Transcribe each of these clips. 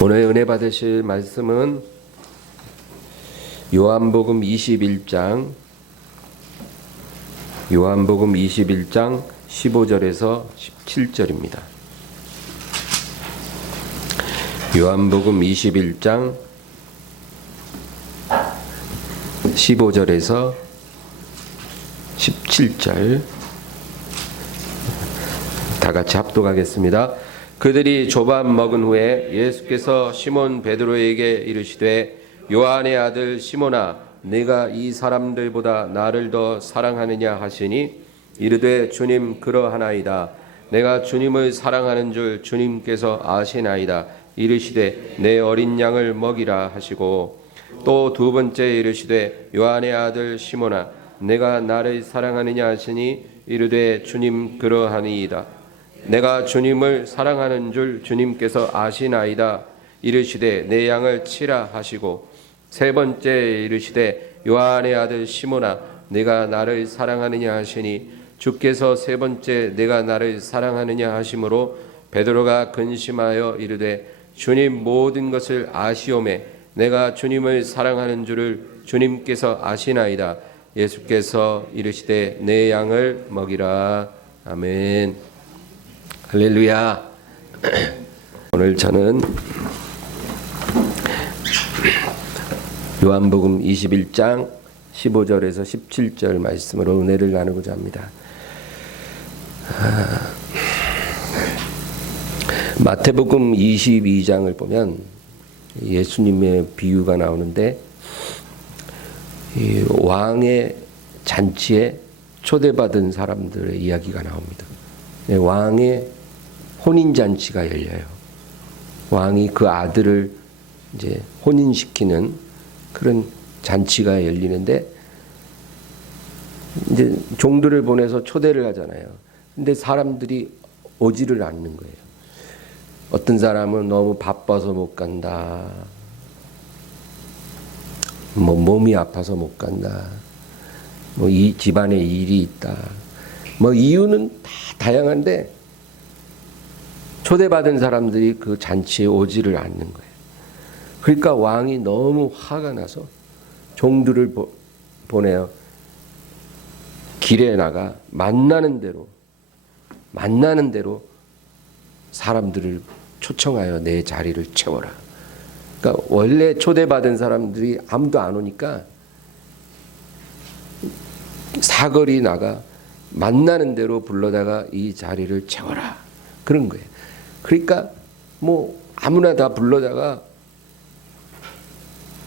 오늘 은혜 받으실 말씀은 요한복음 21장 15절에서 17절입니다. 요한복음 21장 15절에서 17절 다 같이 합독하겠습니다. 그들이 조밥 먹은 후에 예수께서 시몬 베드로에게 이르시되 요한의 아들 시몬아 네가 이 사람들보다 나를 더 사랑하느냐 하시니 이르되 주님 그러하나이다. 내가 주님을 사랑하는 줄 주님께서 아시나이다. 이르시되 내 어린 양을 먹이라 하시고 또 두 번째 이르시되 요한의 아들 시몬아 내가 나를 사랑하느냐 하시니 이르되 주님 그러하니이다. 내가 주님을 사랑하는 줄 주님께서 아시나이다. 이르시되 내 양을 치라 하시고 세 번째 이르시되 요한의 아들 시몬아 내가 나를 사랑하느냐 하시니 주께서 세 번째 내가 나를 사랑하느냐 하심으로 베드로가 근심하여 이르되 주님 모든 것을 아시오매 내가 주님을 사랑하는 줄을 주님께서 아시나이다. 예수께서 이르시되 내 양을 먹이라. 아멘. 할렐루야. 오늘 저는 요한복음 21장 15절에서 17절 말씀으로 은혜를 나누고자 합니다. 마태복음 22장을 보면 예수님의 비유가 나오는데 이 왕의 잔치에 초대받은 사람들의 이야기가 나옵니다. 왕의 혼인잔치가 열려요. 왕이 그 아들을 이제 혼인시키는 그런 잔치가 열리는데 이제 종들을 보내서 초대를 하잖아요. 근데 사람들이 오지를 않는 거예요. 어떤 사람은 너무 바빠서 못 간다. 뭐 몸이 아파서 못 간다. 뭐 이 집안에 일이 있다. 뭐 이유는 다 다양한데 초대받은 사람들이 그 잔치에 오지를 않는 거예요. 그러니까 왕이 너무 화가 나서 종들을 보내어 길에 나가 만나는 대로 사람들을 초청하여 내 자리를 채워라. 그러니까 원래 초대받은 사람들이 아무도 안 오니까 사거리 나가 만나는 대로 불러다가 이 자리를 채워라. 그런 거예요. 그러니까 뭐 아무나 다 불러다가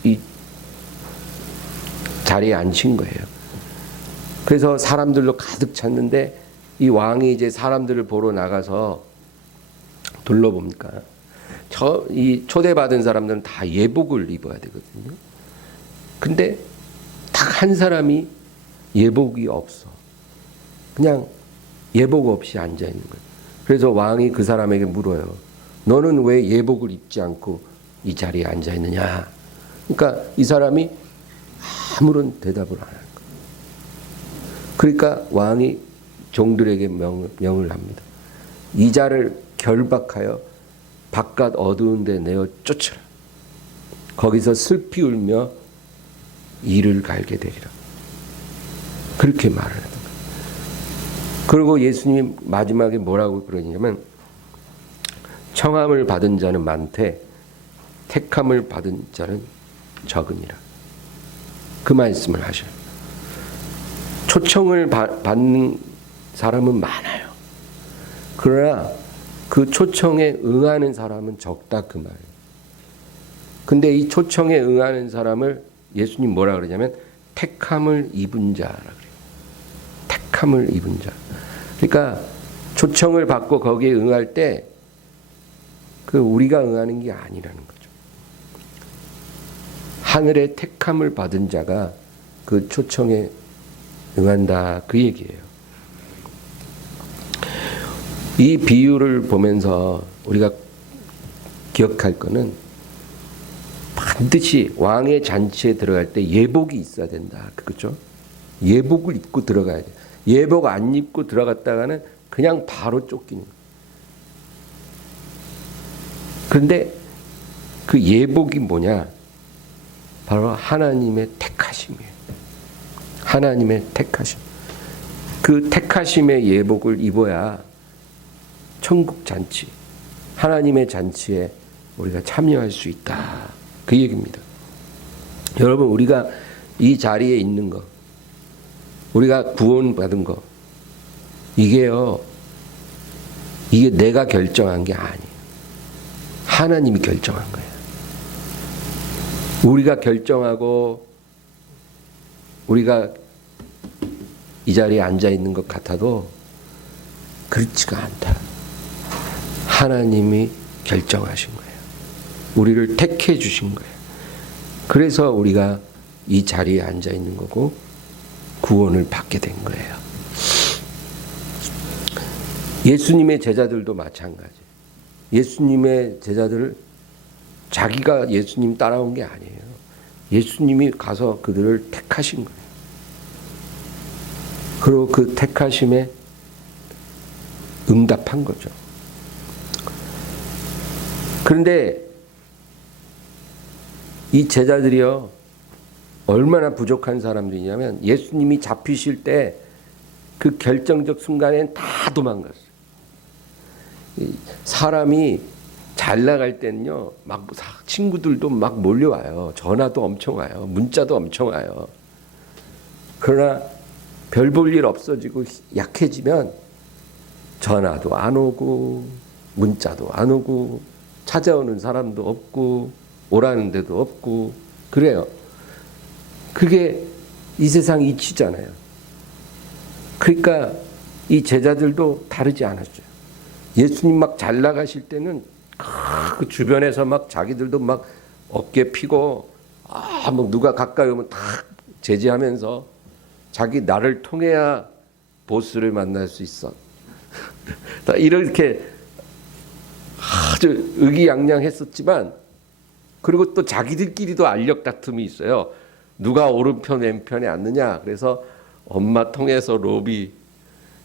이 자리에 앉힌 거예요. 그래서 사람들로 가득 찼는데 이 왕이 이제 사람들을 보러 나가서 둘러봅니까? 이 초대받은 사람들은 다 예복을 입어야 되거든요. 근데 딱 한 사람이 예복이 없어. 그냥 예복 없이 앉아 있는 거예요. 그래서 왕이 그 사람에게 물어요. 너는 왜 예복을 입지 않고 이 자리에 앉아 있느냐? 그러니까 이 사람이 아무런 대답을 안 하는 거예요. 그러니까 왕이 종들에게 명을 합니다. 이 자를 결박하여 바깥 어두운 데 내어 쫓으라. 거기서 슬피 울며 이를 갈게 되리라. 그렇게 말을 하는 거예요. 그리고 예수님이 마지막에 뭐라고 그러냐면 청함을 받은 자는 많되 택함을 받은 자는 적으니라. 그 말씀을 하셔요. 초청을 받는 사람은 많아요. 그러나 그 초청에 응하는 사람은 적다 그 말이에요. 근데 이 초청에 응하는 사람을 예수님 뭐라 그러냐면 택함을 입은 자라 그래요. 택함을 입은 자. 그러니까 초청을 받고 거기에 응할 때 그 우리가 응하는 게 아니라는 거죠. 하늘의 택함을 받은 자가 그 초청에 응한다 그 얘기예요. 이 비유를 보면서 우리가 기억할 거는 반드시 왕의 잔치에 들어갈 때 예복이 있어야 된다. 그렇죠? 예복을 입고 들어가야 돼. 예복 안 입고 들어갔다가는 그냥 바로 쫓기는 거예요. 그런데 그 예복이 뭐냐? 바로 하나님의 택하심이에요. 하나님의 택하심. 그 택하심의 예복을 입어야 천국 잔치, 하나님의 잔치에 우리가 참여할 수 있다. 그 얘기입니다. 여러분, 우리가 이 자리에 있는 거, 우리가 구원받은 거, 이게요, 이게 내가 결정한 게 아니에요. 하나님이 결정한 거예요. 우리가 결정하고 우리가 이 자리에 앉아 있는 것 같아도 그렇지가 않다. 하나님이 결정하신 거예요. 우리를 택해 주신 거예요. 그래서 우리가 이 자리에 앉아 있는 거고 구원을 받게 된 거예요. 예수님의 제자들도 마찬가지. 예수님의 제자들을 자기가 예수님 따라온 게 아니에요. 예수님이 가서 그들을 택하신 거예요. 그리고 그 택하심에 응답한 거죠. 그런데 이 제자들이요, 얼마나 부족한 사람들이냐면 예수님이 잡히실 때 그 결정적 순간엔 다 도망갔어요. 사람이 잘 나갈 때는요, 막 친구들도 막 몰려와요. 전화도 엄청 와요. 문자도 엄청 와요. 그러나 별 볼 일 없어지고 약해지면 전화도 안 오고 문자도 안 오고 찾아오는 사람도 없고 오라는 데도 없고 그래요. 그게 이 세상 이치잖아요. 그러니까 이 제자들도 다르지 않았어요. 예수님 막 잘 나가실 때는 그 주변에서 막 자기들도 막 어깨 피고 뭐 누가 가까이 오면 다 제지하면서 자기 나를 통해야 보스를 만날 수 있어. 이렇게 아주 의기양양했었지만, 그리고 또 자기들끼리도 알력 다툼이 있어요. 누가 오른편 왼편에 앉느냐. 그래서 엄마 통해서 로비,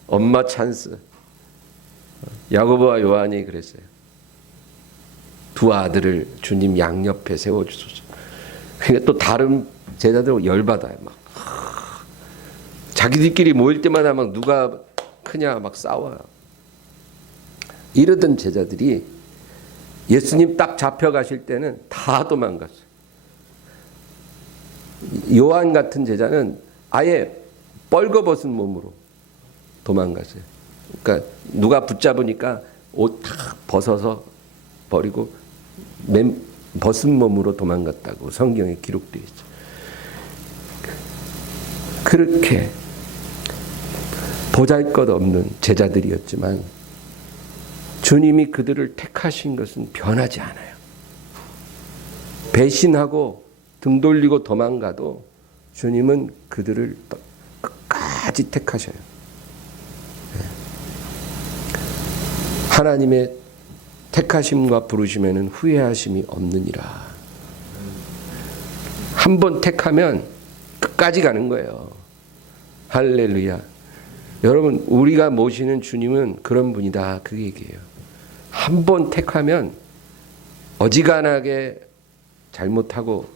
엄마 찬스. 야고보와 요한이 그랬어요. 두 아들을 주님 양옆에 세워주소서. 그러니까 또 다른 제자들 열받아요. 막 자기들끼리 모일 때마다 막 누가 크냐 막 싸워요. 이러던 제자들이 예수님 딱 잡혀가실 때는 다 도망갔어요. 요한 같은 제자는 아예 뻘거벗은 몸으로 도망갔어요. 그러니까 누가 붙잡으니까 옷 다 벗어서 버리고 벗은 몸으로 도망갔다고 성경에 기록되어 있죠. 그렇게 보잘것없는 제자들이었지만 주님이 그들을 택하신 것은 변하지 않아요. 배신하고 등 돌리고 도망가도 주님은 그들을 끝까지 택하셔요. 하나님의 택하심과 부르심에는 후회하심이 없느니라. 한 번 택하면 끝까지 가는 거예요. 할렐루야. 여러분, 우리가 모시는 주님은 그런 분이다. 그 얘기예요. 한 번 택하면 어지간하게 잘못하고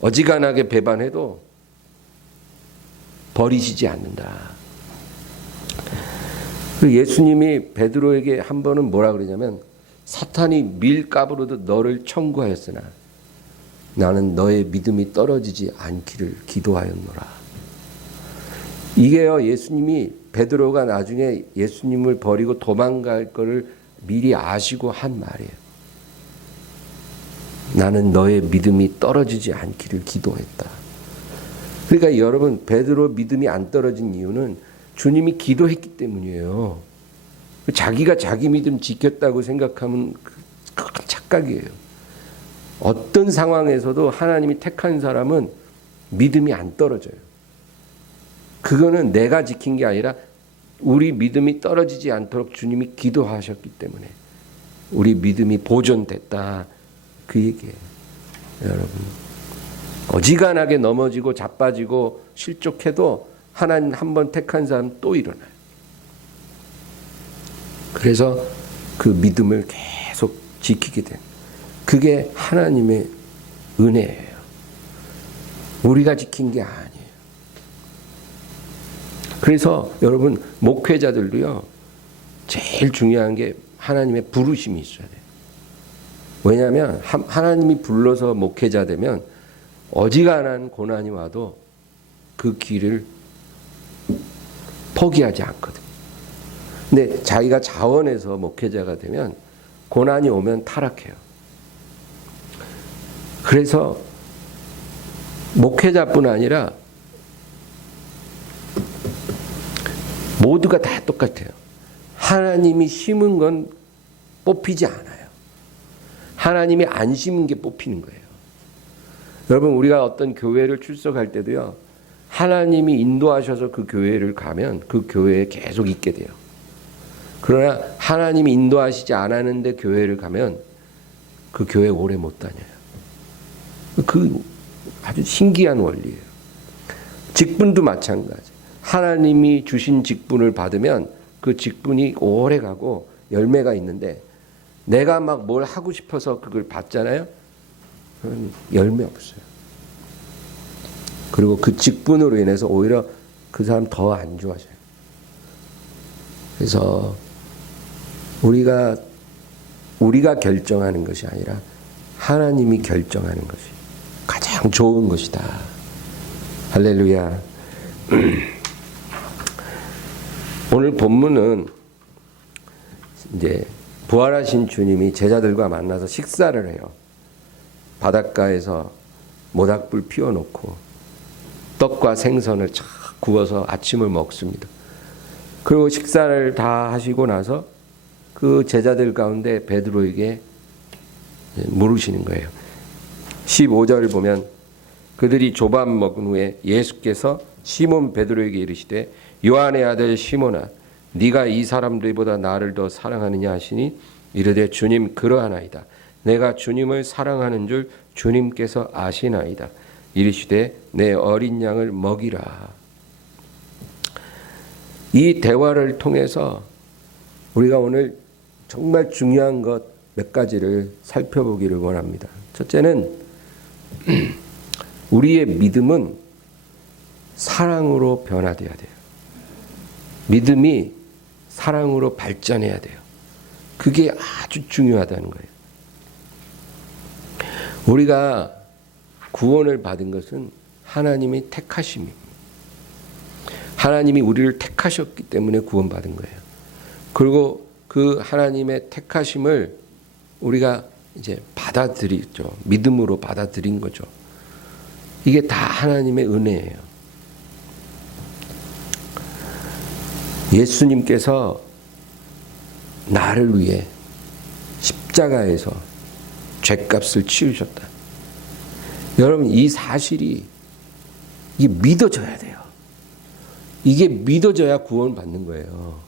어지간하게 배반해도 버리시지 않는다. 예수님이 베드로에게 한 번은 뭐라 그러냐면, 사탄이 밀가부로도 너를 청구하였으나 나는 너의 믿음이 떨어지지 않기를 기도하였노라. 이게요, 예수님이 베드로가 나중에 예수님을 버리고 도망갈 거를 미리 아시고 한 말이에요. 나는 너의 믿음이 떨어지지 않기를 기도했다. 그러니까 여러분, 베드로 믿음이 안 떨어진 이유는 주님이 기도했기 때문이에요. 자기가 자기 믿음 지켰다고 생각하면 큰 착각이에요. 어떤 상황에서도 하나님이 택한 사람은 믿음이 안 떨어져요. 그거는 내가 지킨 게 아니라 우리 믿음이 떨어지지 않도록 주님이 기도하셨기 때문에 우리 믿음이 보존됐다. 그 얘기예요. 여러분, 어지간하게 넘어지고 자빠지고 실족해도 하나님 한 번 택한 사람 또 일어나요. 그래서 그 믿음을 계속 지키게 된. 그게 하나님의 은혜예요. 우리가 지킨 게 아니에요. 그래서 여러분 목회자들도요, 제일 중요한 게 하나님의 부르심이 있어야 돼요. 왜냐하면 하나님이 불러서 목회자 되면 어지간한 고난이 와도 그 길을 포기하지 않거든요. 근데 자기가 자원해서 목회자가 되면 고난이 오면 타락해요. 그래서 목회자뿐 아니라 모두가 다 똑같아요. 하나님이 심은 건 뽑히지 않아요. 하나님이 안 심은 게 뽑히는 거예요. 여러분, 우리가 어떤 교회를 출석할 때도요, 하나님이 인도하셔서 그 교회를 가면 그 교회에 계속 있게 돼요. 그러나 하나님이 인도하시지 않았는데 교회를 가면 그 교회 오래 못 다녀요. 그 아주 신기한 원리예요. 직분도 마찬가지. 하나님이 주신 직분을 받으면 그 직분이 오래 가고 열매가 있는데, 내가 막 뭘 하고 싶어서 그걸 받잖아요. 그건 열매 없어요. 그리고 그 직분으로 인해서 오히려 그 사람 더 안 좋아져요. 그래서 우리가 결정하는 것이 아니라 하나님이 결정하는 것이 가장 좋은 것이다. 할렐루야. 오늘 본문은 이제 부활하신 주님이 제자들과 만나서 식사를 해요. 바닷가에서 모닥불 피워놓고 떡과 생선을 착 구워서 아침을 먹습니다. 그리고 식사를 다 하시고 나서 그 제자들 가운데 베드로에게 물으시는 거예요. 15절을 보면 그들이 조밥 먹은 후에 예수께서 시몬 베드로에게 이르시되 요한의 아들 시몬아, 네가 이 사람들보다 나를 더 사랑하느냐 하시니 이르되 주님, 그러하나이다. 내가 주님을 사랑하는 줄 주님께서 아시나이다. 이르시되 내 어린 양을 먹이라. 이 대화를 통해서 우리가 오늘 정말 중요한 것 몇 가지를 살펴보기를 원합니다. 첫째는 우리의 믿음은 사랑으로 변화돼야 돼요. 믿음이 사랑으로 발전해야 돼요. 그게 아주 중요하다는 거예요. 우리가 구원을 받은 것은 하나님이 택하심입니다. 하나님이 우리를 택하셨기 때문에 구원받은 거예요. 그리고 그 하나님의 택하심을 우리가 이제 받아들이죠. 믿음으로 받아들인 거죠. 이게 다 하나님의 은혜예요. 예수님께서 나를 위해 십자가에서 죄값을 치우셨다. 여러분, 이 사실이 이게 믿어져야 돼요. 이게 믿어져야 구원받는 거예요.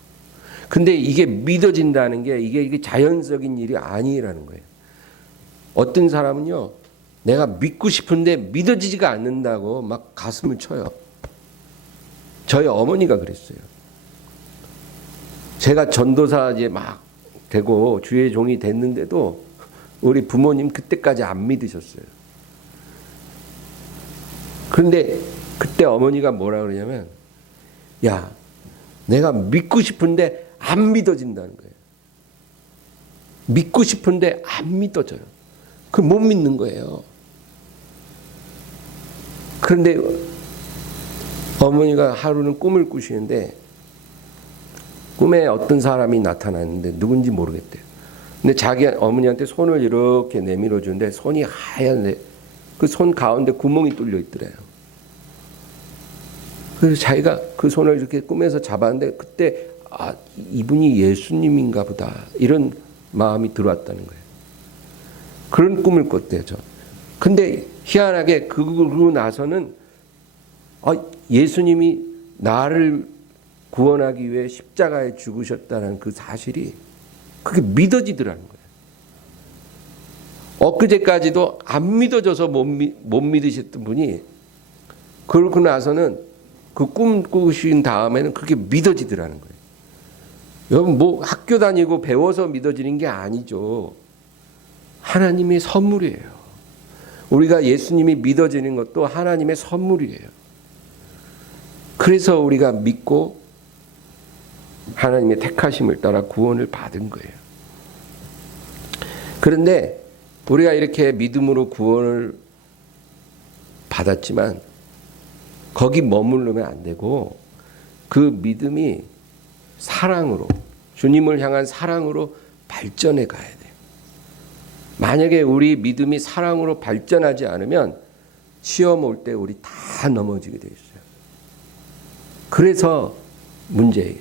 근데 이게 믿어진다는 게 이게 자연적인 일이 아니라는 거예요. 어떤 사람은요, 내가 믿고 싶은데 믿어지지가 않는다고 막 가슴을 쳐요. 저희 어머니가 그랬어요. 제가 전도사 이제 막 되고 주의 종이 됐는데도 우리 부모님 그때까지 안 믿으셨어요. 그런데 그때 어머니가 뭐라 그러냐면, 야, 내가 믿고 싶은데 안 믿어진다는 거예요. 믿고 싶은데 안 믿어져요. 그 못 믿는 거예요. 그런데 어머니가 하루는 꿈을 꾸시는데 꿈에 어떤 사람이 나타났는데 누군지 모르겠대요. 근데 자기 어머니한테 손을 이렇게 내밀어 주는데 손이 하얀데 그 손 가운데 구멍이 뚫려 있더래요. 그래서 자기가 그 손을 이렇게 꿈에서 잡았는데 그때 이분이 예수님인가 보다 이런 마음이 들어왔다는 거예요. 그런 꿈을 꿨대요. 근데 희한하게 그러고 나서는 예수님이 나를 구원하기 위해 십자가에 죽으셨다는 그 사실이 그게 믿어지더라는 거예요. 엊그제까지도 안 믿어져서 못 믿으셨던 분이 그러고 나서는 그 꿈 꾸신 다음에는 그게 믿어지더라는 거예요. 여러분, 뭐 학교 다니고 배워서 믿어지는 게 아니죠. 하나님의 선물이에요. 우리가 예수님이 믿어지는 것도 하나님의 선물이에요. 그래서 우리가 믿고 하나님의 택하심을 따라 구원을 받은 거예요. 그런데 우리가 이렇게 믿음으로 구원을 받았지만 거기 머무르면 안 되고 그 믿음이 사랑으로, 주님을 향한 사랑으로 발전해 가야 돼요. 만약에 우리 믿음이 사랑으로 발전하지 않으면 시험 올 때 우리 다 넘어지게 돼 있어요. 그래서 문제예요.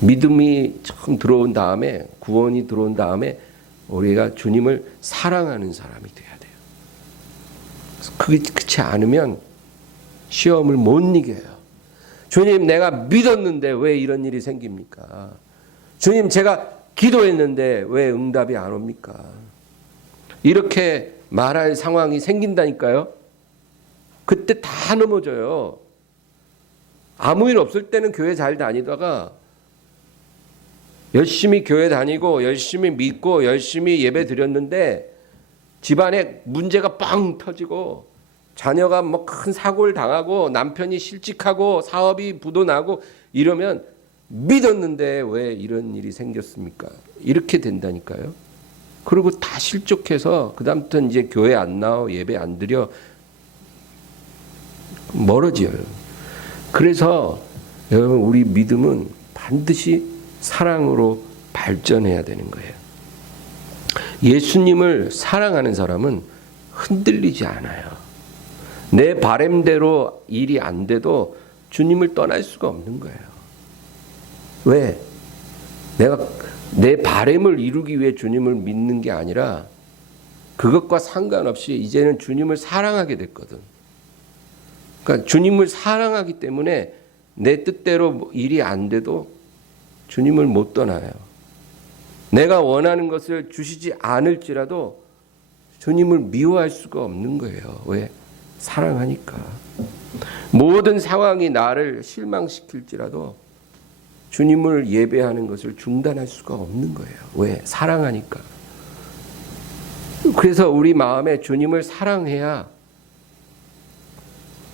믿음이 처음 들어온 다음에, 구원이 들어온 다음에 우리가 주님을 사랑하는 사람이 돼야 돼요. 그게 그렇지 않으면 시험을 못 이겨요. 주님, 내가 믿었는데 왜 이런 일이 생깁니까? 주님, 제가 기도했는데 왜 응답이 안 옵니까? 이렇게 말할 상황이 생긴다니까요. 그때 다 넘어져요. 아무 일 없을 때는 교회 잘 다니다가 열심히 교회 다니고 열심히 믿고 열심히 예배 드렸는데 집안에 문제가 빵 터지고 자녀가 뭐 큰 사고를 당하고 남편이 실직하고 사업이 부도나고 이러면 믿었는데 왜 이런 일이 생겼습니까? 이렇게 된다니까요. 그리고 다 실족해서 그다음부터 이제 교회 안 나와 예배 안 드려 멀어져요. 그래서 여러분, 우리 믿음은 반드시 사랑으로 발전해야 되는 거예요. 예수님을 사랑하는 사람은 흔들리지 않아요. 내 바램대로 일이 안 돼도 주님을 떠날 수가 없는 거예요. 왜? 내가 내 바램을 이루기 위해 주님을 믿는 게 아니라 그것과 상관없이 이제는 주님을 사랑하게 됐거든. 그러니까 주님을 사랑하기 때문에 내 뜻대로 일이 안 돼도 주님을 못 떠나요. 내가 원하는 것을 주시지 않을지라도 주님을 미워할 수가 없는 거예요. 왜? 사랑하니까. 모든 상황이 나를 실망시킬지라도 주님을 예배하는 것을 중단할 수가 없는 거예요. 왜? 사랑하니까. 그래서 우리 마음에 주님을 사랑해야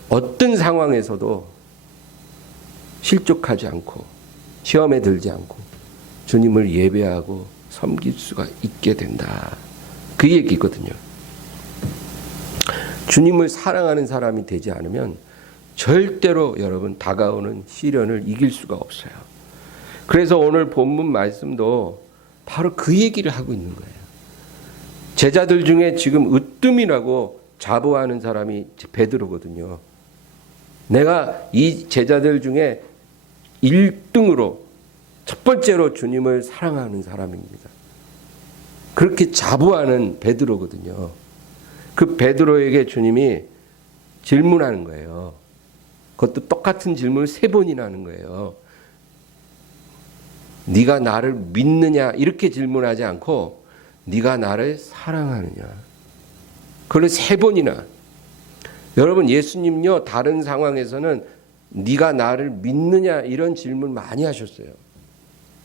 어떤 상황에서도 실족하지 않고 시험에 들지 않고 주님을 예배하고 섬길 수가 있게 된다. 그 얘기거든요. 주님을 사랑하는 사람이 되지 않으면 절대로 여러분 다가오는 시련을 이길 수가 없어요. 그래서 오늘 본문 말씀도 바로 그 얘기를 하고 있는 거예요. 제자들 중에 지금 으뜸이라고 자부하는 사람이 베드로거든요. 내가 이 제자들 중에 1등으로 첫 번째로 주님을 사랑하는 사람입니다. 그렇게 자부하는 베드로거든요. 그 베드로에게 주님이 질문하는 거예요. 그것도 똑같은 질문을 3번이나 하는 거예요. 네가 나를 믿느냐 이렇게 질문하지 않고 네가 나를 사랑하느냐. 그걸 3번이나. 여러분, 예수님요 다른 상황에서는 네가 나를 믿느냐 이런 질문 많이 하셨어요.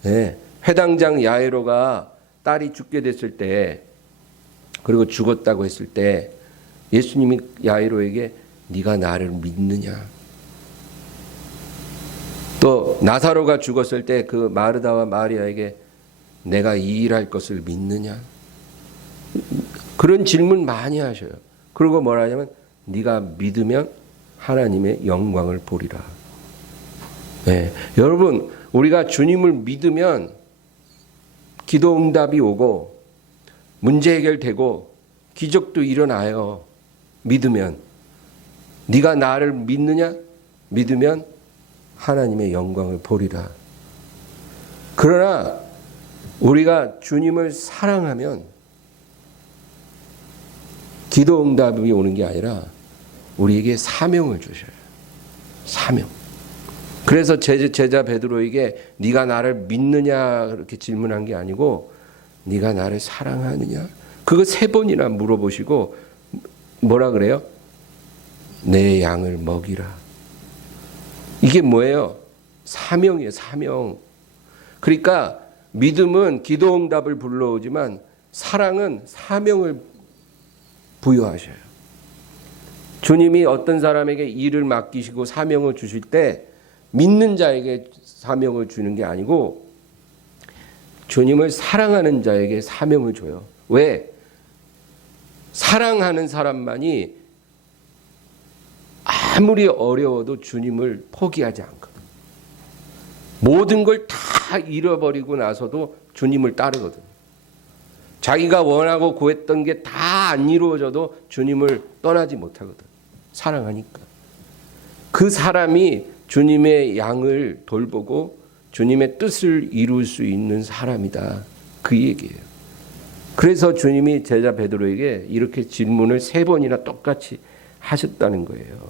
네. 회당장 야이로가 딸이 죽게 됐을 때, 그리고 죽었다고 했을 때 예수님이 야이로에게 네가 나를 믿느냐. 또 나사로가 죽었을 때 그 마르다와 마리아에게 내가 이 일할 것을 믿느냐. 그런 질문 많이 하셔요. 그리고 뭐라 하냐면 네가 믿으면 하나님의 영광을 보리라. 네. 여러분, 우리가 주님을 믿으면 기도 응답이 오고 문제 해결되고 기적도 일어나요. 믿으면. 네가 나를 믿느냐? 믿으면 하나님의 영광을 보리라. 그러나 우리가 주님을 사랑하면 기도 응답이 오는 게 아니라 우리에게 사명을 주셔요. 사명. 그래서 제자 베드로에게 네가 나를 믿느냐 그렇게 질문한 게 아니고 네가 나를 사랑하느냐. 그거 3번이나 물어보시고 뭐라 그래요? 내 양을 먹이라. 이게 뭐예요? 사명이에요. 사명. 그러니까 믿음은 기도 응답을 불러오지만 사랑은 사명을 부여하셔요. 주님이 어떤 사람에게 일을 맡기시고 사명을 주실 때 믿는 자에게 사명을 주는 게 아니고 주님을 사랑하는 자에게 사명을 줘요. 왜? 사랑하는 사람만이 아무리 어려워도 주님을 포기하지 않거든. 모든 걸 다 잃어버리고 나서도 주님을 따르거든. 자기가 원하고 구했던 게 다 안 이루어져도 주님을 떠나지 못하거든. 사랑하니까. 그 사람이 주님의 양을 돌보고 주님의 뜻을 이룰 수 있는 사람이다. 그 얘기예요. 그래서 주님이 제자 베드로에게 이렇게 질문을 3번이나 똑같이 하셨다는 거예요.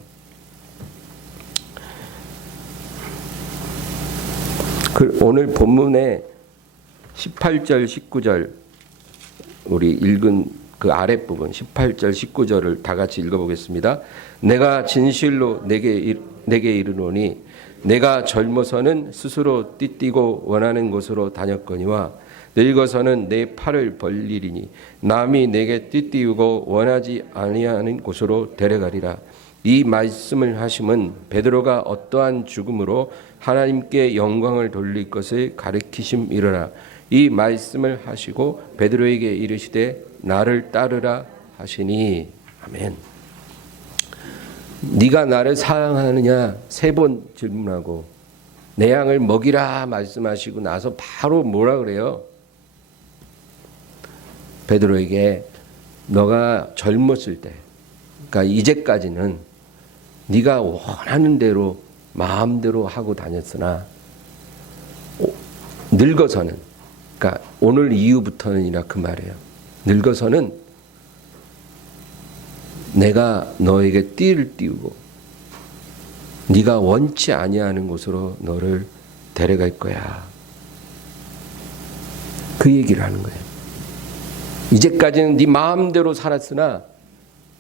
오늘 본문의 18절, 19절 우리 읽은 그 아랫부분 18절, 19절을 다 같이 읽어보겠습니다. 내가 진실로 내게 이르노니 내가 젊어서는 스스로 띠띠고 원하는 곳으로 다녔거니와 늙어서는 내 팔을 벌리리니 남이 내게 띠띠우고 원하지 아니하는 곳으로 데려가리라. 이 말씀을 하심은 베드로가 어떠한 죽음으로 하나님께 영광을 돌릴 것을 가르치심이로라. 이 말씀을 하시고 베드로에게 이르시되 나를 따르라 하시니. 아멘. 네가 나를 사랑하느냐 3번 질문하고 내 양을 먹이라 말씀하시고 나서 바로 뭐라 그래요? 베드로에게 너가 젊었을 때, 그러니까 이제까지는 네가 원하는 대로 마음대로 하고 다녔으나 늙어서는, 그러니까 오늘 이후부터는이라 그 말이에요. 늙어서는 내가 너에게 띠를 띄우고 네가 원치 아니하는 곳으로 너를 데려갈 거야. 그 얘기를 하는 거예요. 이제까지는 네 마음대로 살았으나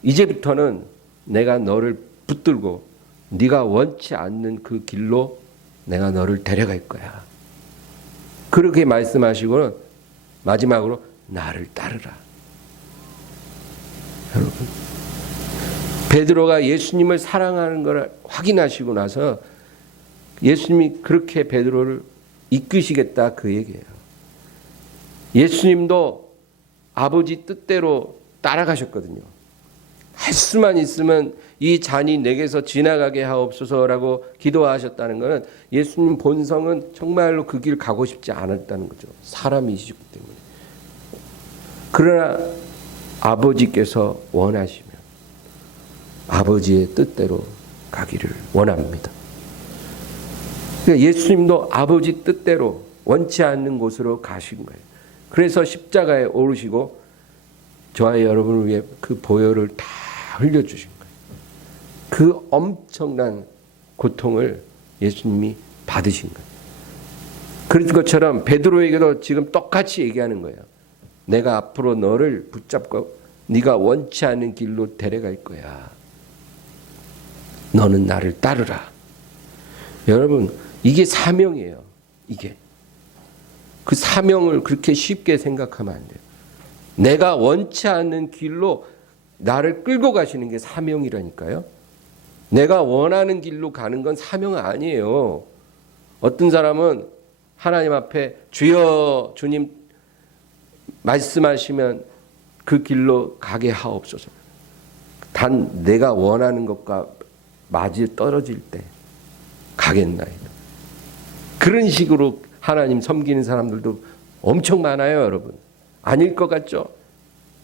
이제부터는 내가 너를 붙들고 네가 원치 않는 그 길로 내가 너를 데려갈 거야. 그렇게 말씀하시고는 마지막으로 나를 따르라. 여러분, 베드로가 예수님을 사랑하는 걸 확인하시고 나서 예수님이 그렇게 베드로를 이끄시겠다 그 얘기예요. 예수님도 아버지 뜻대로 따라가셨거든요. 할 수만 있으면 이 잔이 내게서 지나가게 하옵소서라고 기도하셨다는 것은 예수님 본성은 정말로 그 길 가고 싶지 않았다는 거죠. 사람이시기 때문에. 그러나 아버지께서 원하시면 아버지의 뜻대로 가기를 원합니다. 그러니까 예수님도 아버지 뜻대로 원치 않는 곳으로 가신 거예요. 그래서 십자가에 오르시고 저와 여러분을 위해 그 보혈을 다 흘려주신 거예요. 그 엄청난 고통을 예수님이 받으신 거예요. 그런 것처럼 베드로에게도 지금 똑같이 얘기하는 거예요. 내가 앞으로 너를 붙잡고 네가 원치 않는 길로 데려갈 거야. 너는 나를 따르라. 여러분, 이게 사명이에요. 이게. 그 사명을 그렇게 쉽게 생각하면 안 돼요. 내가 원치 않는 길로 나를 끌고 가시는 게 사명이라니까요. 내가 원하는 길로 가는 건 사명 아니에요. 어떤 사람은 하나님 앞에 주여 주님 말씀하시면 그 길로 가게 하옵소서. 단 내가 원하는 것과 맞이 떨어질 때 가겠나이다. 그런 식으로 하나님 섬기는 사람들도 엄청 많아요, 여러분. 아닐 것 같죠?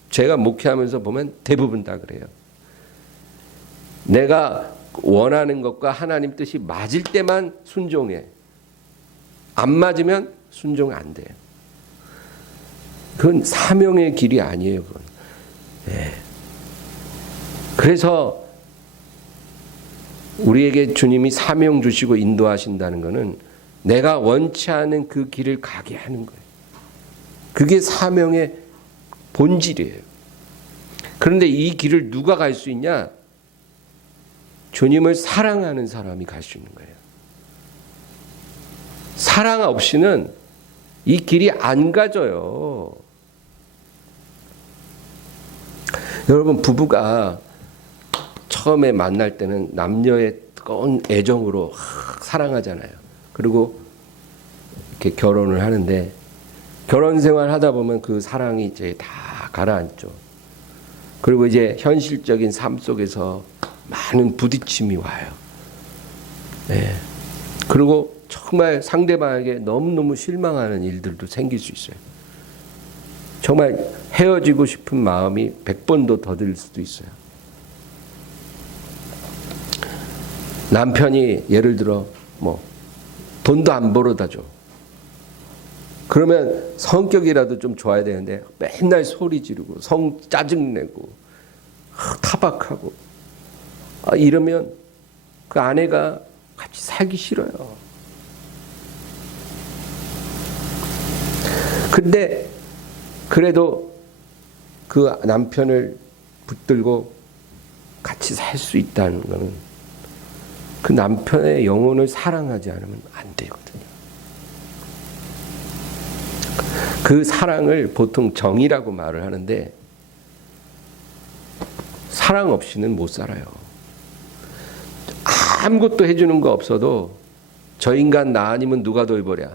제가 목회하면서 보면 대부분 다 그래요. 내가 원하는 것과 하나님 뜻이 맞을 때만 순종해. 안 맞으면 순종 안 돼요. 그건 사명의 길이 아니에요, 그건. 네. 그래서 우리에게 주님이 사명 주시고 인도하신다는 것은 내가 원치 않은 그 길을 가게 하는 거예요. 그게 사명의 본질이에요. 그런데 이 길을 누가 갈 수 있냐? 주님을 사랑하는 사람이 갈 수 있는 거예요. 사랑 없이는 이 길이 안 가져요. 여러분, 부부가 처음에 만날 때는 남녀의 뜨거운 애정으로 사랑하잖아요. 그리고 이렇게 결혼을 하는데 결혼 생활 하다 보면 그 사랑이 이제 다 가라앉죠. 그리고 이제 현실적인 삶 속에서 많은 부딪힘이 와요. 네. 그리고 정말 상대방에게 너무너무 실망하는 일들도 생길 수 있어요. 정말 헤어지고 싶은 마음이 100번도 더 들 수도 있어요. 남편이 예를 들어 돈도 안 벌어다 줘. 그러면 성격이라도 좀 좋아야 되는데 맨날 소리 지르고 짜증내고 타박하고 이러면 그 아내가 같이 살기 싫어요. 근데 그래도 그 남편을 붙들고 같이 살 수 있다는 것은 그 남편의 영혼을 사랑하지 않으면 안 되거든요. 그 사랑을 보통 정이라고 말을 하는데 사랑 없이는 못 살아요. 아무것도 해주는 거 없어도 저 인간 나 아니면 누가 돌보랴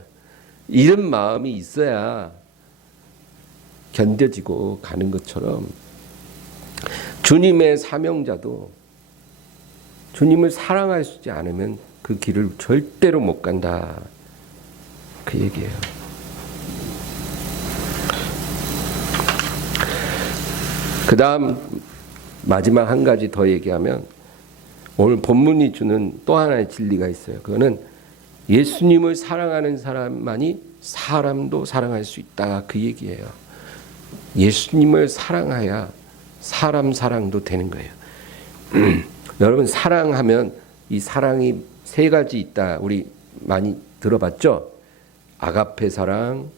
이런 마음이 있어야 견뎌지고 가는 것처럼 주님의 사명자도 주님을 사랑하지 않으면 그 길을 절대로 못 간다. 그 얘기예요. 그 다음 마지막 한 가지 더 얘기하면 오늘 본문이 주는 또 하나의 진리가 있어요. 그거는 예수님을 사랑하는 사람만이 사람도 사랑할 수 있다. 그 얘기예요. 예수님을 사랑해야 사람 사랑도 되는 거예요. 여러분, 사랑하면 이 사랑이 세 가지 있다. 우리 많이 들어봤죠? 아가페 사랑,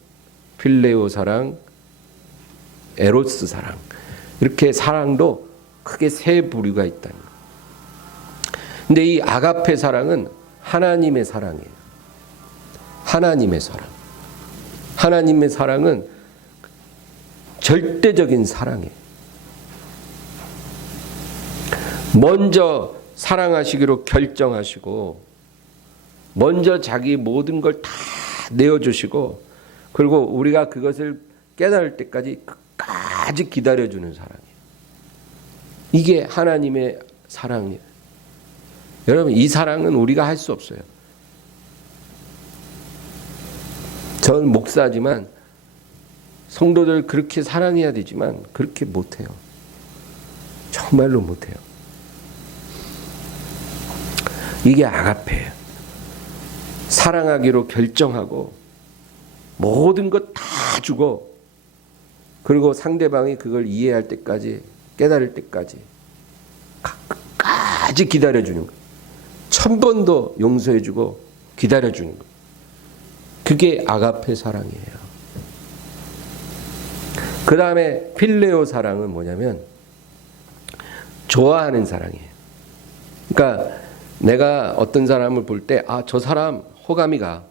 필레오 사랑, 에로스 사랑. 이렇게 사랑도 크게 세 부류가 있다는 거예요. 근데 이 아가페 사랑은 하나님의 사랑이에요. 하나님의 사랑. 하나님의 사랑은 절대적인 사랑이에요. 먼저 사랑하시기로 결정하시고 먼저 자기 모든 걸 다 내어주시고 그리고 우리가 그것을 깨달을 때까지 끝까지 기다려주는 사랑이에요. 이게 하나님의 사랑이에요. 여러분, 이 사랑은 우리가 할 수 없어요. 저는 목사지만 성도들 그렇게 사랑해야 되지만 그렇게 못해요. 정말로 못해요. 이게 아가페예요. 사랑하기로 결정하고 모든 것 다 주고 그리고 상대방이 그걸 이해할 때까지 깨달을 때까지 끝까지 기다려주는 거예요. 1000번도 용서해주고 기다려주는 거예요. 그게 아가페 사랑이에요. 그 다음에 필레오 사랑은 뭐냐면 좋아하는 사랑이에요. 그러니까 내가 어떤 사람을 볼 때 저 사람 호감이 가.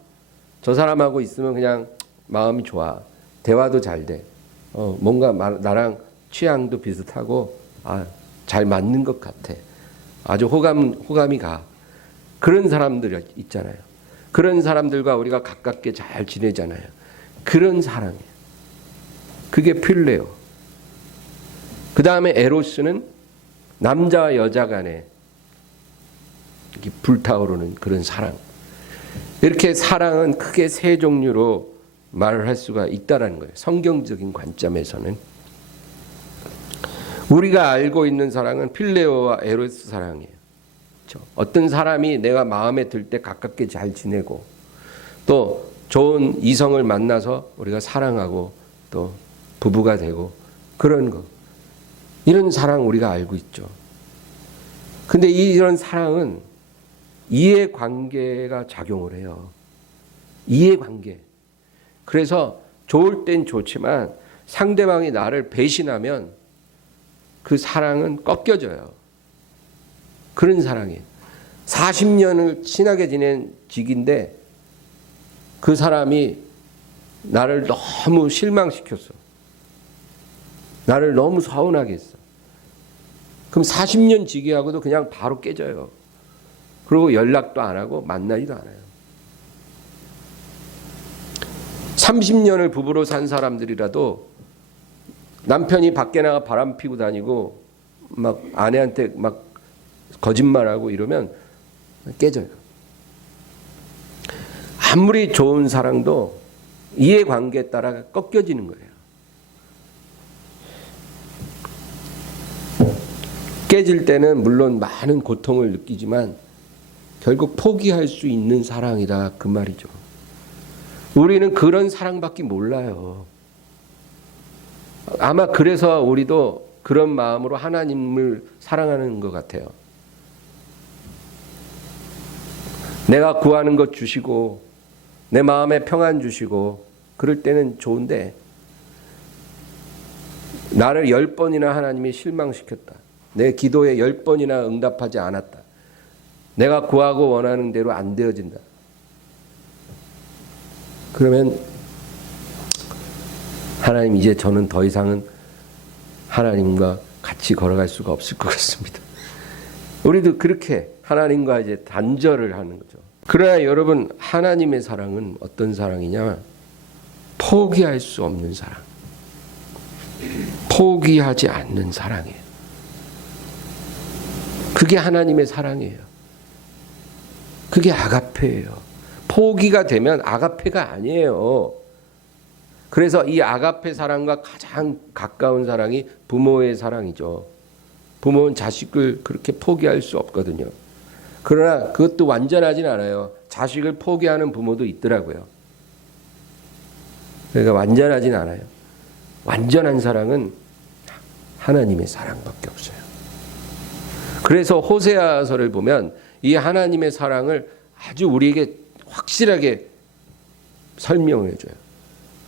저 사람하고 있으면 그냥 마음이 좋아. 대화도 잘 돼. 뭔가 나랑 취향도 비슷하고 잘 맞는 것 같아. 아주 호감이 가. 그런 사람들 있잖아요. 그런 사람들과 우리가 가깝게 잘 지내잖아요. 그런 사랑이에요. 그게 필레오. 그 다음에 에로스는 남자와 여자 간에 이렇게 불타오르는 그런 사랑. 이렇게 사랑은 크게 세 종류로 말을 할 수가 있다는 거예요. 성경적인 관점에서는. 우리가 알고 있는 사랑은 필레오와 에로스 사랑이에요. 그렇죠? 어떤 사람이 내가 마음에 들 때 가깝게 잘 지내고 또 좋은 이성을 만나서 우리가 사랑하고 또 부부가 되고 그런 거. 이런 사랑 우리가 알고 있죠. 근데 이런 사랑은 이해관계가 작용을 해요. 이해관계. 그래서 좋을 땐 좋지만 상대방이 나를 배신하면 그 사랑은 꺾여져요. 그런 사랑이에요. 40년을 친하게 지낸 직인데 그 사람이 나를 너무 실망시켰어. 나를 너무 서운하게 했어. 그럼 40년 지기하고도 그냥 바로 깨져요. 그리고 연락도 안 하고 만나지도 않아요. 30년을 부부로 산 사람들이라도 남편이 밖에 나가 바람 피고 다니고 막 아내한테 막 거짓말하고 이러면 깨져요. 아무리 좋은 사랑도 이해관계에 따라 꺾여지는 거예요. 깨질 때는 물론 많은 고통을 느끼지만 결국 포기할 수 있는 사랑이다 그 말이죠. 우리는 그런 사랑밖에 몰라요. 아마 그래서 우리도 그런 마음으로 하나님을 사랑하는 것 같아요. 내가 구하는 것 주시고 내 마음에 평안 주시고 그럴 때는 좋은데 나를 10번이나 하나님이 실망시켰다. 내 기도에 10번이나 응답하지 않았다. 내가 구하고 원하는 대로 안 되어진다. 그러면 하나님 이제 저는 더 이상은 하나님과 같이 걸어갈 수가 없을 것 같습니다. 우리도 그렇게 하나님과 이제 단절을 하는 거죠. 그러나 여러분 하나님의 사랑은 어떤 사랑이냐? 포기할 수 없는 사랑. 포기하지 않는 사랑이에요. 그게 하나님의 사랑이에요. 그게 아가페예요. 포기가 되면 아가페가 아니에요. 그래서 이 아가페 사랑과 가장 가까운 사랑이 부모의 사랑이죠. 부모는 자식을 그렇게 포기할 수 없거든요. 그러나 그것도 완전하진 않아요. 자식을 포기하는 부모도 있더라고요. 그러니까 완전하진 않아요. 완전한 사랑은 하나님의 사랑밖에 없어요. 그래서 호세아서를 보면 이 하나님의 사랑을 아주 우리에게 확실하게 설명을 해줘요.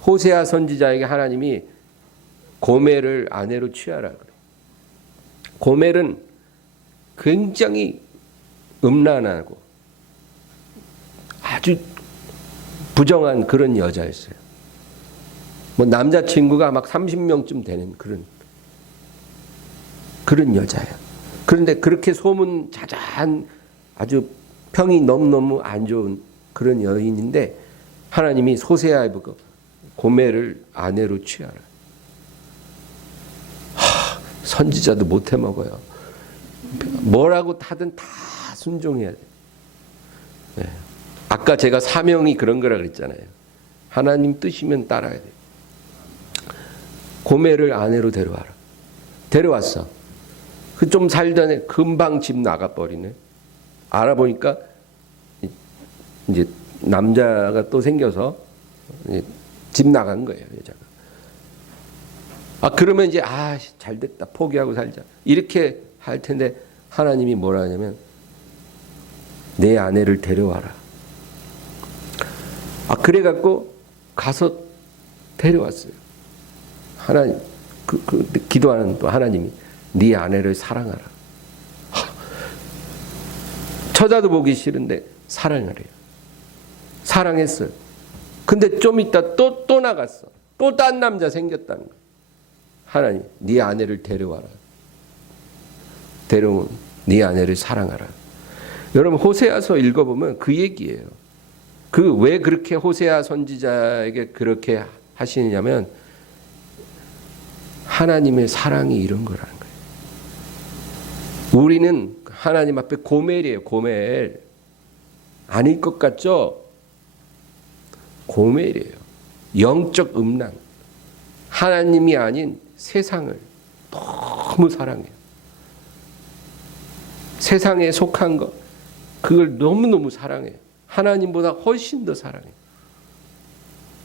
호세아 선지자에게 하나님이 고멜을 아내로 취하라 그래요. 고멜은 굉장히 음란하고 아주 부정한 그런 여자였어요. 뭐 남자친구가 막 30명쯤 되는 그런 여자예요. 그런데 그렇게 소문자자한 아주 평이 너무너무 안 좋은 그런 여인인데 하나님이 호세아에 보고 고멜을 아내로 취하라. 선지자도 못 해먹어요. 뭐라고 하든 다 순종해야 돼요. 네. 아까 제가 사명이 그런 거라 그랬잖아요. 하나님 뜻이면 따라야 돼요. 고멜을 아내로 데려와라. 데려왔어. 그 좀 살더니 금방 집 나가버리네. 알아보니까 이제 남자가 또 생겨서 집 나간 거예요, 여자가. 그러면 이제 잘 됐다. 포기하고 살자. 이렇게 할 텐데 하나님이 뭐라 하냐면 내 아내를 데려와라. 그래갖고 가서 데려왔어요. 하나님 기도하는 또 하나님이 네 아내를 사랑하라. 쳐다도 보기 싫은데 사랑하래요. 사랑했어요. 근데 좀 있다 또 나갔어. 또 딴 남자 생겼다는 거예요. 하나님 네 아내를 데려와라. 데려온 네 아내를 사랑하라. 여러분 호세아서 읽어보면 그 얘기예요. 왜 그렇게 호세아 선지자에게 그렇게 하시느냐면 하나님의 사랑이 이런 거라는 거예요. 우리는 하나님 앞에 고멜이에요. 고멜. 아닐 것 같죠? 고멜이에요. 영적 음란. 하나님이 아닌 세상을 너무 사랑해요. 세상에 속한 것, 그걸 너무너무 사랑해요. 하나님보다 훨씬 더 사랑해요.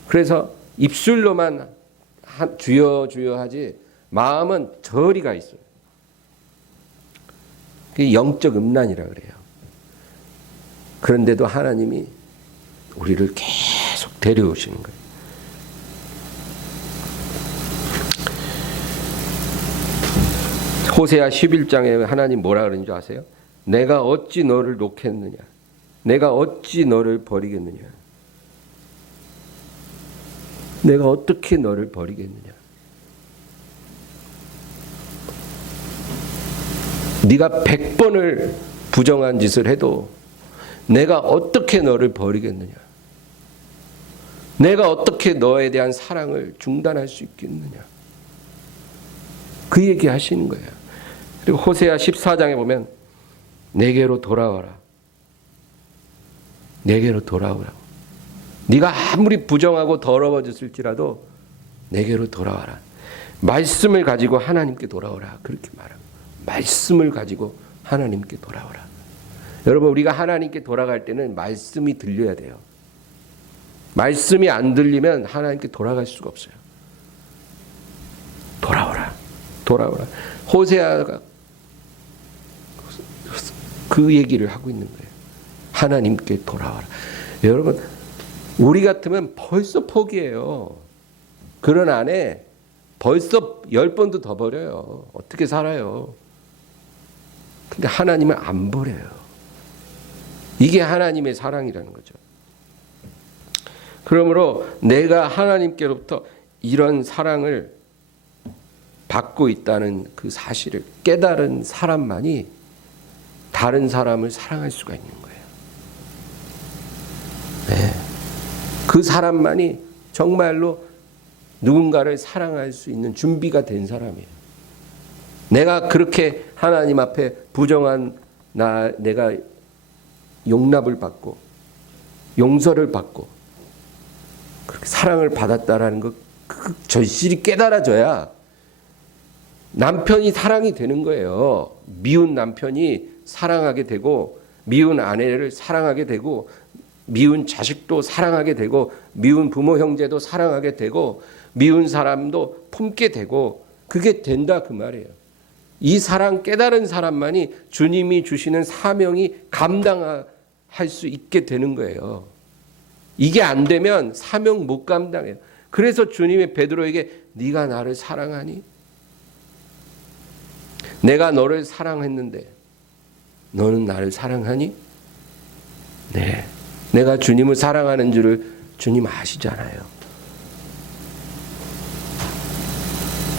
그래서 입술로만 주여 주여 하지 마음은 저리 가 있어요. 그게 영적 음란이라 그래요. 그런데도 하나님이 우리를 계속 데려오시는 거예요. 호세아 11장에 하나님 뭐라 그러는 줄 아세요? 내가 어찌 너를 놓겠느냐? 내가 어찌 너를 버리겠느냐? 내가 어떻게 너를 버리겠느냐? 네가 100번을 부정한 짓을 해도 내가 어떻게 너를 버리겠느냐? 내가 어떻게 너에 대한 사랑을 중단할 수 있겠느냐? 그 얘기 하시는 거예요. 그리고 호세아 14장에 보면 내게로 돌아와라. 내게로 돌아오라고. 네가 아무리 부정하고 더러워졌을지라도 내게로 돌아와라. 말씀을 가지고 하나님께 돌아오라. 그렇게 말합니다. 말씀을 가지고 하나님께 돌아오라. 여러분, 우리가 하나님께 돌아갈 때는 말씀이 들려야 돼요. 말씀이 안 들리면 하나님께 돌아갈 수가 없어요. 돌아오라. 돌아오라. 호세아가 그 얘기를 하고 있는 거예요. 하나님께 돌아와라. 여러분, 우리 같으면 벌써 포기해요. 그런 안에 벌써 10번도 더 버려요. 어떻게 살아요? 근데 하나님은 안 버려요. 이게 하나님의 사랑이라는 거죠. 그러므로 내가 하나님께로부터 이런 사랑을 받고 있다는 그 사실을 깨달은 사람만이 다른 사람을 사랑할 수가 있는 거예요. 네. 그 사람만이 정말로 누군가를 사랑할 수 있는 준비가 된 사람이에요. 내가 그렇게 하나님 앞에 부정한 내가 용납을 받고 용서를 받고 그렇게 사랑을 받았다라는 거 절실히 깨달아져야 남편이 사랑이 되는 거예요. 미운 남편이 사랑하게 되고 미운 아내를 사랑하게 되고 미운 자식도 사랑하게 되고 미운 부모 형제도 사랑하게 되고 미운 사람도 품게 되고 그게 된다 그 말이에요. 이 사랑 깨달은 사람만이 주님이 주시는 사명이 감당할 수 있게 되는 거예요. 이게 안 되면 사명 못 감당해요. 그래서 주님이 베드로에게 네가 나를 사랑하니? 내가 너를 사랑했는데 너는 나를 사랑하니? 네. 내가 주님을 사랑하는 줄을 주님 아시잖아요.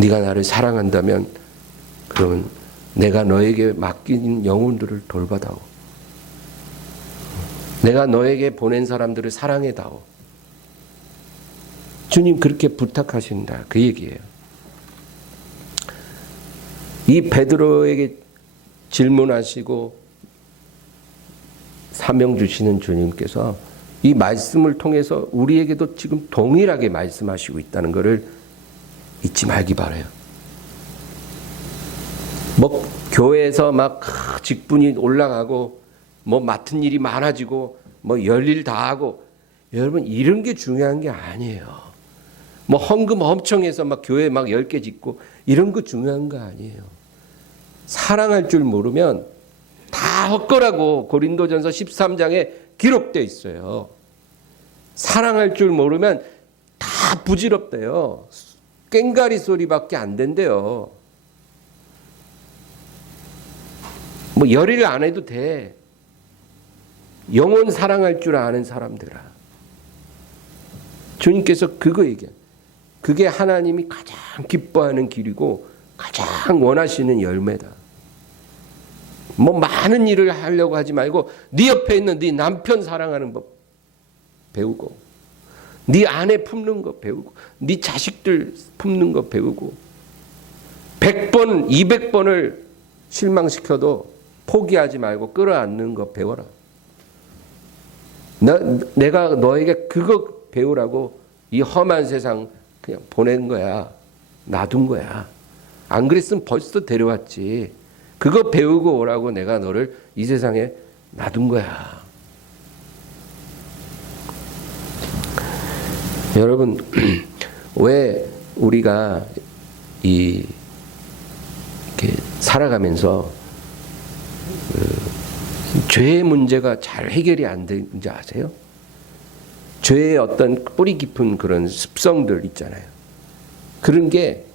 네가 나를 사랑한다면 그러면 내가 너에게 맡긴 영혼들을 돌봐다오. 내가 너에게 보낸 사람들을 사랑해다오. 주님 그렇게 부탁하신다. 그 얘기예요. 이 베드로에게 질문하시고 사명 주시는 주님께서 이 말씀을 통해서 우리에게도 지금 동일하게 말씀하시고 있다는 것을 잊지 말기 바라요. 뭐 교회에서 막 직분이 올라가고 뭐 맡은 일이 많아지고 뭐 열일 다 하고 여러분 이런 게 중요한 게 아니에요. 뭐 헌금 엄청 해서 막 교회 막 10개 짓고 이런 거 중요한 거 아니에요. 사랑할 줄 모르면 다 헛거라고 고린도전서 13장에 기록되어 있어요. 사랑할 줄 모르면 다 부질없대요. 꽹가리 소리밖에 안 된대요. 뭐 열일 안 해도 돼. 영혼 사랑할 줄 아는 사람들아. 주님께서 그거 얘기해요. 그게 하나님이 가장 기뻐하는 길이고 가장 원하시는 열매다. 뭐 많은 일을 하려고 하지 말고 네 옆에 있는 네 남편 사랑하는 법 배우고 네 아내 품는 거 배우고 네 자식들 품는 거 배우고 100번 200번을 실망시켜도 포기하지 말고 끌어안는 거 배워라. 내가 너에게 그거 배우라고 이 험한 세상 그냥 보낸 거야. 놔둔 거야. 안 그랬으면 벌써 데려왔지. 그거 배우고 오라고 내가 너를 이 세상에 놔둔 거야. 여러분, 왜 우리가 이렇게 살아가면서 죄의 문제가 잘 해결이 안 되는지 아세요? 죄의 어떤 뿌리 깊은 그런 습성들 있잖아요. 그런 게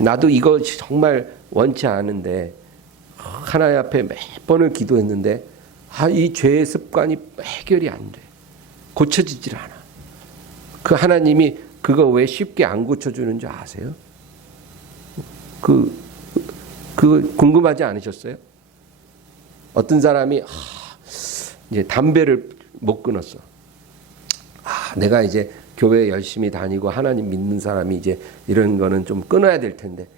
나도 이거 정말 원치 않은데 하나님 앞에 몇 번을 기도했는데 이 죄의 습관이 해결이 안 돼. 고쳐지질 않아. 그 하나님이 그거 왜 쉽게 안 고쳐주는 줄 아세요? 그거 궁금하지 않으셨어요? 어떤 사람이 이제 담배를 못 끊었어. 내가 이제 교회 열심히 다니고 하나님 믿는 사람이 이제 이런 거는 좀 끊어야 될 텐데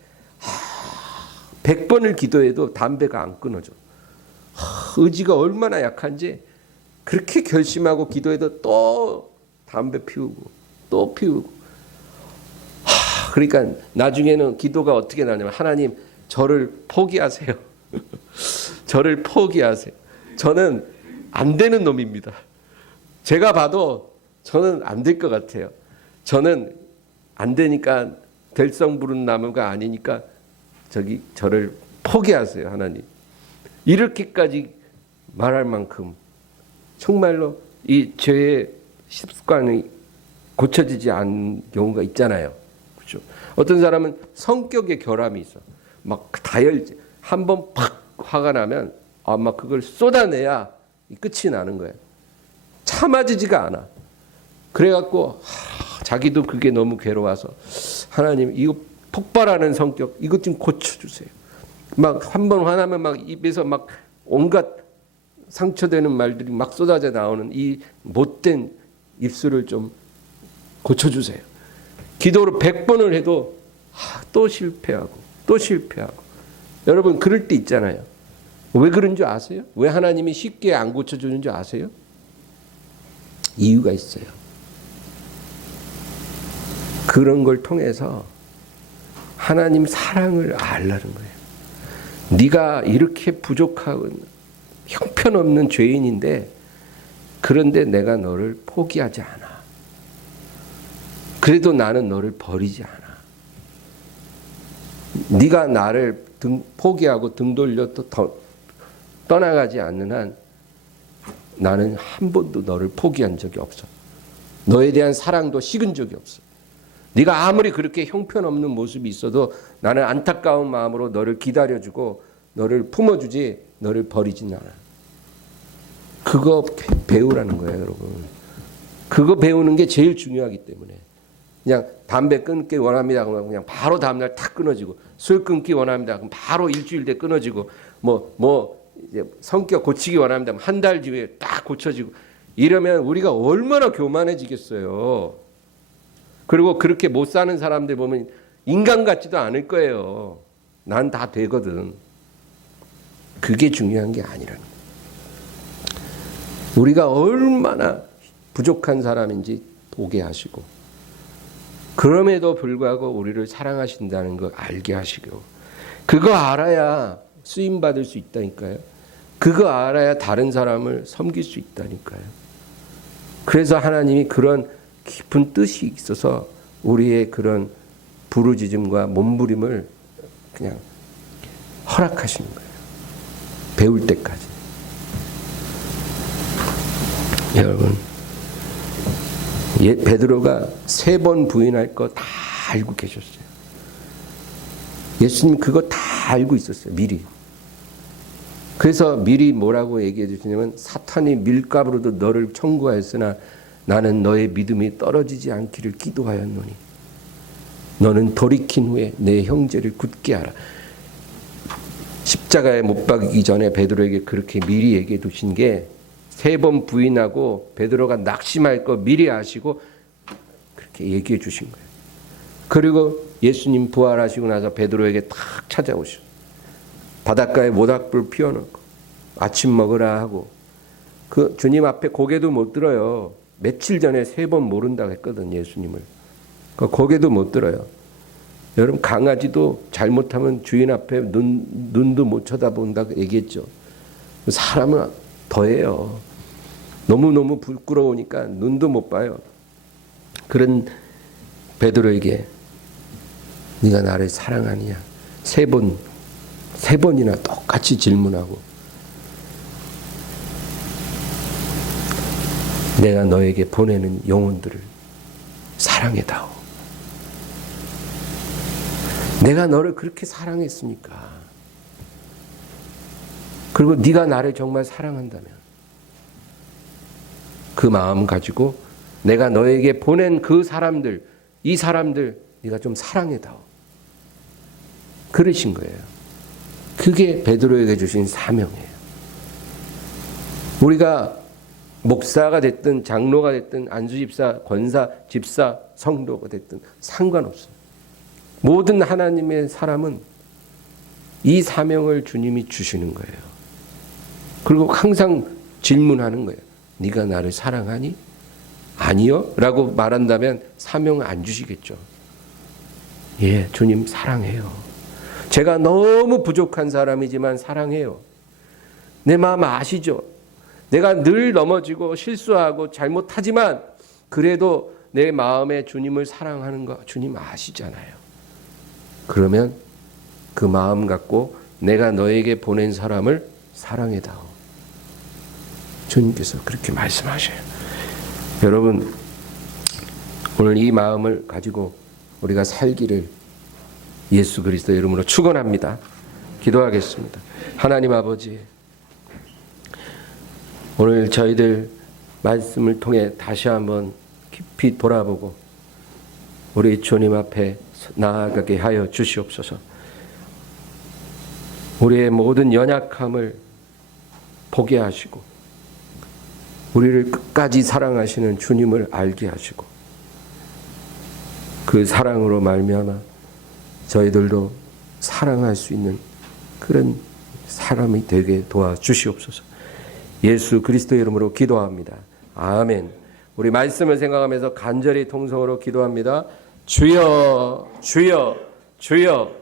100번을 기도해도 담배가 안 끊어져. 의지가 얼마나 약한지 그렇게 결심하고 기도해도 또 담배 피우고 또 피우고. 그러니까 나중에는 기도가 어떻게 나냐면 하나님 저를 포기하세요. 저를 포기하세요. 저는 안 되는 놈입니다. 제가 봐도 저는 안 될 것 같아요. 저는 안 되니까 될성 부른 나무가 아니니까 저를 포기하세요, 하나님. 이렇게까지 말할 만큼 정말로 이 죄의 습관이 고쳐지지 않은 경우가 있잖아요. 그렇죠? 어떤 사람은 성격의 결함이 있어. 막 다혈질. 한번 팍 화가 나면 아마 그걸 쏟아내야 끝이 나는 거예요. 참아지지가 않아. 그래갖고 자기도 그게 너무 괴로워서 하나님 이거 폭발하는 성격 이것 좀 고쳐주세요. 막 한 번 화나면 막 입에서 막 온갖 상처되는 말들이 막 쏟아져 나오는 이 못된 입술을 좀 고쳐주세요. 기도를 100번을 해도 또 실패하고 또 실패하고. 여러분 그럴 때 있잖아요. 왜 그런 줄 아세요? 왜 하나님이 쉽게 안 고쳐주는 줄 아세요? 이유가 있어요. 그런 걸 통해서 하나님 사랑을 알라는 거예요. 네가 이렇게 부족하고 형편없는 죄인인데 그런데 내가 너를 포기하지 않아. 그래도 나는 너를 버리지 않아. 네가 나를 포기하고 등 돌려 또 떠나가지 않는 한 나는 한 번도 너를 포기한 적이 없어. 너에 대한 사랑도 식은 적이 없어. 네가 아무리 그렇게 형편없는 모습이 있어도 나는 안타까운 마음으로 너를 기다려주고 너를 품어주지 너를 버리진 않아. 그거 배우라는 거예요, 여러분. 그거 배우는 게 제일 중요하기 때문에. 그냥 담배 끊기 원합니다. 그러면 그냥 바로 다음날 탁 끊어지고, 술 끊기 원합니다. 그럼 바로 일주일 뒤에 끊어지고, 이제 성격 고치기 원합니다. 한 달 뒤에 딱 고쳐지고, 이러면 우리가 얼마나 교만해지겠어요. 그리고 그렇게 못 사는 사람들 보면 인간 같지도 않을 거예요. 난 다 되거든. 그게 중요한 게 아니라는 거예요. 우리가 얼마나 부족한 사람인지 보게 하시고 그럼에도 불구하고 우리를 사랑하신다는 걸 알게 하시고 그거 알아야 쓰임받을 수 있다니까요. 그거 알아야 다른 사람을 섬길 수 있다니까요. 그래서 하나님이 그런 깊은 뜻이 있어서 우리의 그런 부르짖음과 몸부림을 그냥 허락하시는 거예요. 배울 때까지. 여러분, 베드로가 3번 부인할 거 다 알고 계셨어요. 예수님 그거 다 알고 있었어요. 미리. 그래서 미리 뭐라고 얘기해 주시냐면 사탄이 밀가루로도 너를 청구하였으나 나는 너의 믿음이 떨어지지 않기를 기도하였노니 너는 돌이킨 후에 내 형제를 굳게 하라. 십자가에 못 박이기 전에 베드로에게 그렇게 미리 얘기해 두신 게 3번 부인하고 베드로가 낙심할 거 미리 아시고 그렇게 얘기해 주신 거예요. 그리고 예수님 부활하시고 나서 베드로에게 탁 찾아오셔. 바닷가에 모닥불 피워놓고 아침 먹으라 하고 그 주님 앞에 고개도 못 들어요. 며칠 전에 3번 모른다고 했거든 예수님을. 고개도 못 들어요. 여러분 강아지도 잘못하면 주인 앞에 눈도 못 쳐다본다고 얘기했죠. 사람은 더해요. 너무너무 부끄러우니까 눈도 못 봐요. 그런 베드로에게 네가 나를 사랑하느냐 3번이나 똑같이 질문하고 내가 너에게 보내는 영혼들을 사랑해다오. 내가 너를 그렇게 사랑했으니까. 그리고 네가 나를 정말 사랑한다면 그 마음 가지고 내가 너에게 보낸 그 사람들, 이 사람들 네가 좀 사랑해다오. 그러신 거예요. 그게 베드로에게 주신 사명이에요. 우리가 목사가 됐든 장로가 됐든 안수집사, 권사, 집사, 성도가 됐든 상관없어요. 모든 하나님의 사람은 이 사명을 주님이 주시는 거예요. 그리고 항상 질문하는 거예요. 네가 나를 사랑하니? 아니요? 라고 말한다면 사명을 안 주시겠죠. 예, 주님 사랑해요. 제가 너무 부족한 사람이지만 사랑해요. 내 마음 아시죠? 내가 늘 넘어지고 실수하고 잘못하지만 그래도 내 마음에 주님을 사랑하는 거 주님 아시잖아요. 그러면 그 마음 갖고 내가 너에게 보낸 사람을 사랑해다오. 주님께서 그렇게 말씀하셔요. 여러분, 오늘 이 마음을 가지고 우리가 살기를 예수 그리스도 이름으로 축원합니다. 기도하겠습니다. 하나님 아버지, 오늘 저희들 말씀을 통해 다시 한번 깊이 돌아보고 우리 주님 앞에 나아가게 하여 주시옵소서. 우리의 모든 연약함을 보게 하시고 우리를 끝까지 사랑하시는 주님을 알게 하시고 그 사랑으로 말미암아 저희들도 사랑할 수 있는 그런 사람이 되게 도와주시옵소서. 예수 그리스도의 이름으로 기도합니다. 아멘. 우리 말씀을 생각하면서 간절히 통성으로 기도합니다. 주여, 주여, 주여.